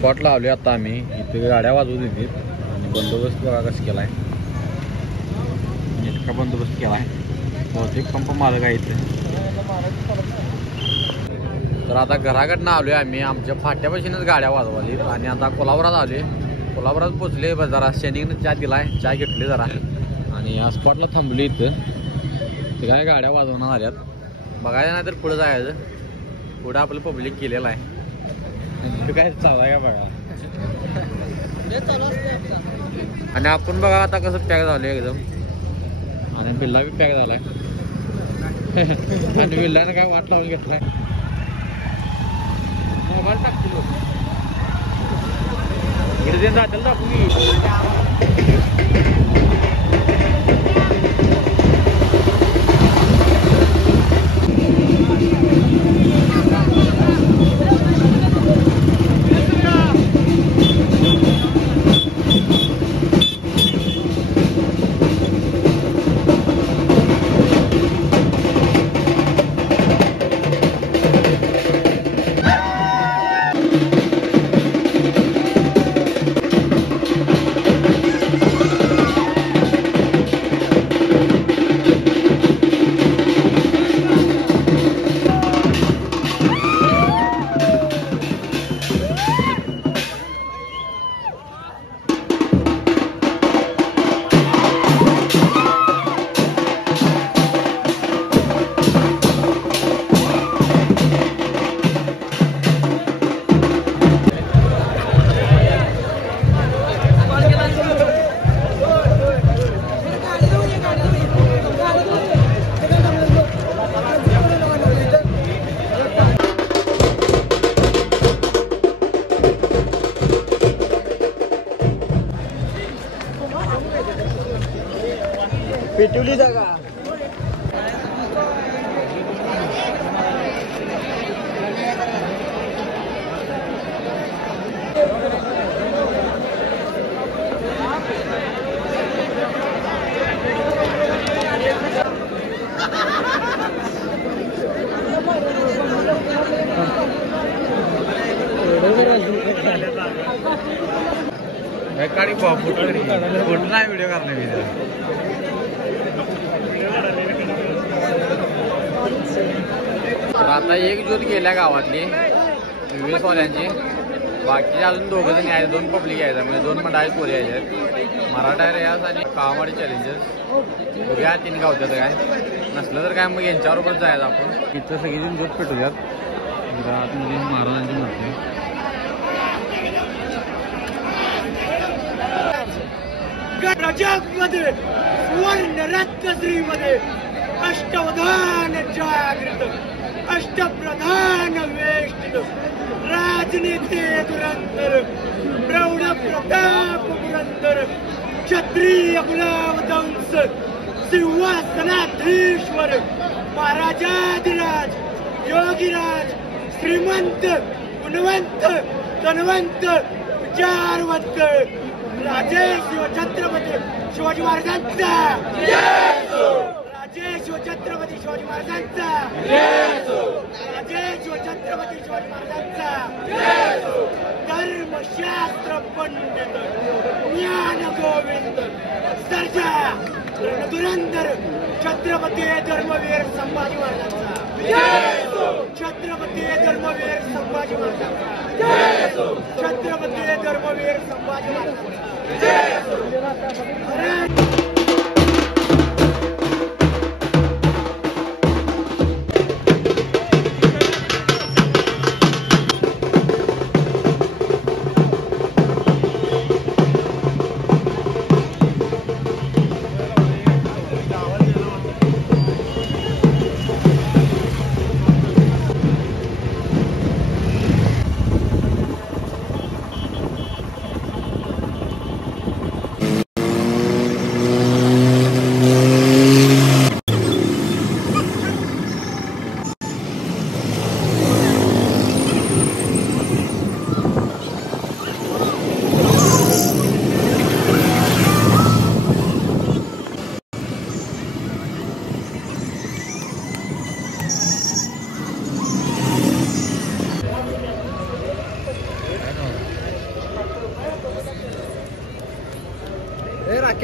spot लावले आता आम्ही इथे गाड्या वाजवून येते आणि बंदोबस्त बघा कसं केलाय इतका बंदोबस्त केलाय बहुतेक पंप मालक आहे इथे तर आता घराकडनं आलोय आम्ही आमच्या फाट्यापासूनच गाड्या वाजवली आणि आता कोल्हापुरात आलोय कोल्हापुरात पोचले जरा शेनिकनं चहा दिलाय चहा घेतली जरा आणि या स्पॉटला थांबली इथं ते काय गाड्या वाजवणार आल्यात बघायला नाही तर पुढे जायचं पुढं आपलं पब्लिक केलेलं आहे काय चालू आहे का बघा आणि आपण बघा आता कसं पॅक झालंय एकदम आणि बिल्ला बी पॅक झालाय आणि बिल्लाने काय वाट लावून घेतलाय मोबाईल टाकतील गिरजेन जातील टाकू पेटवली जागा काढी फोटो नाही व्हिडिओ करणार तर आता एक ज्योत गेल्या गावातली विवेस वाल्यांची बाकी अजून दोघं जण आहेत दोन पब्लिक आहेत म्हणजे दोन मंडळी पोरी आहेत मराठा रेयास आणि कामाडी चॅलेंजर्स बघूया तीन गावच्यात काय नसलं तर काय मग यांच्याबरोबर जायचं आपण इथं सगळीजण ज्योत पेटूयात आतमध्ये महाराजांची मूर्ती प्रजामध्ये सुवर्ण रत्नश्रीमध्ये अष्टवधान जागृत अष्टप्रधान वेष्टित राजनीती दुरंतर प्रौढ प्रताप पुरंदर क्षत्रिय गुलामदंस सिंहासनाधीश्वर महाराजाधिराज योगीराज श्रीमंत गुणवंत धनवंत विचारवंत राजे शिवछत्रपती शिवाजी महाराजांचा राजे शिवछत्रपती शिवाजी महाराजांचा राजे शिवछत्रपती शिवाजी महाराजांचा धर्मशास्त्र पंडित ज्ञान गोविंद सर्जा धुरंधर छत्रपती धर्मवीर संभाजी महाराजांचा छत्रपती धर्मवीर संभाजी महाराजांचा छत्रपती धर्मवीर संभाजी महाराजांचा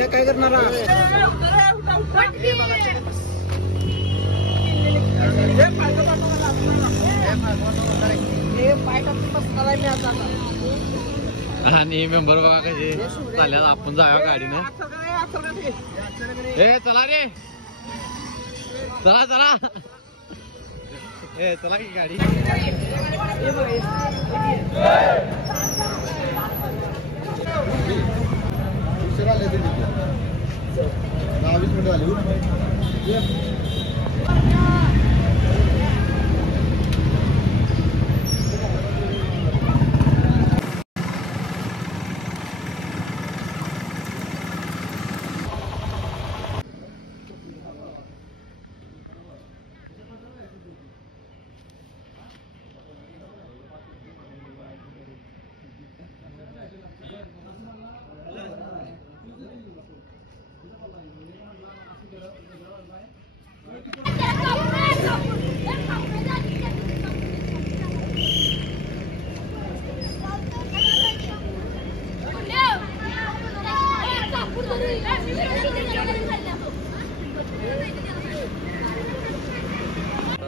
काय करणार आणि मेंबर बघा कसे चालल्या आपण जाऊया गाडीनं ए चला रे चला चला ए चला की गाडी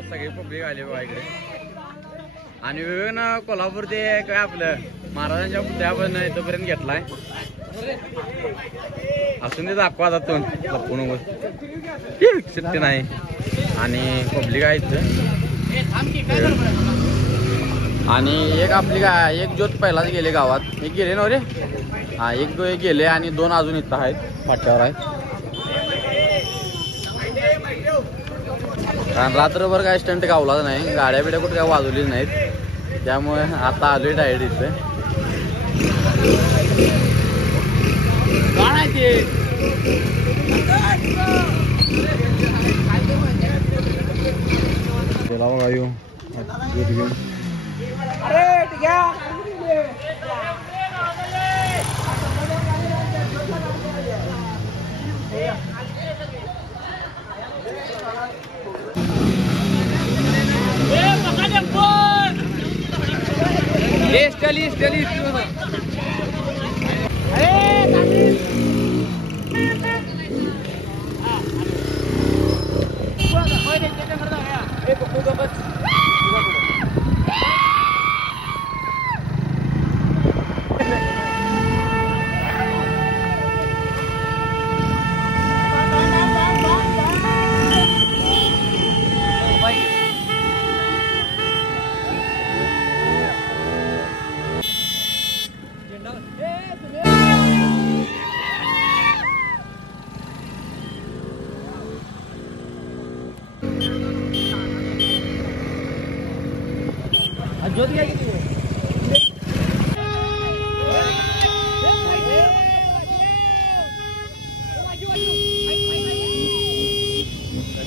सगळी पब्लिक आली बघा इकडे आणि विवेकनं कोल्हापूर ते काय आपलं महाराजांच्या पुतळ्या पण इथपर्यंत घेतलाय असून ते दाखवा आता तो लपून शक्य नाही आणि पब्लिक आहे इथं आणि एक आपली काय एक ज्योत पहिलाच गेले गावात एक गेले ना रे हा एक गेले आणि दोन अजून इथं आहेत फाट्यावर आहेत कारण रात्रभर काय स्टंट गावलाच नाही गाड्या बिड्या कुठे काय वाजवलीच नाहीत त्यामुळे आता आलोय डायरेक्ट इथे चला बघा येऊ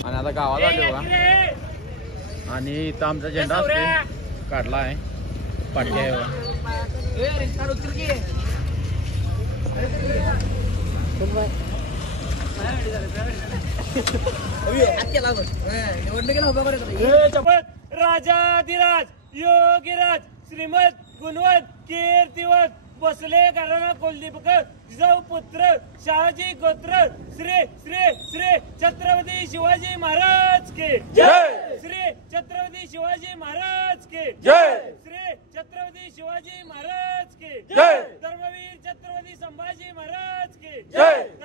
आणि आता गावात आले बघा आणि इथं आमचा झेंडा असतो काढला आहे पाठी आहे राजाधिराज योगीराज श्रीमद गुणवत कीर्तिवत बसले घराणा कुलदीपक जिजाऊ पुत्र शहाजी गोत्र श्री श्री श्री छत्रपती शिवाजी महाराज के जय श्री छत्रपती शिवाजी महाराज के जय श्री छत्रपती शिवाजी महाराज के जय धर्मवीर छत्रपती संभाजी महाराज के जय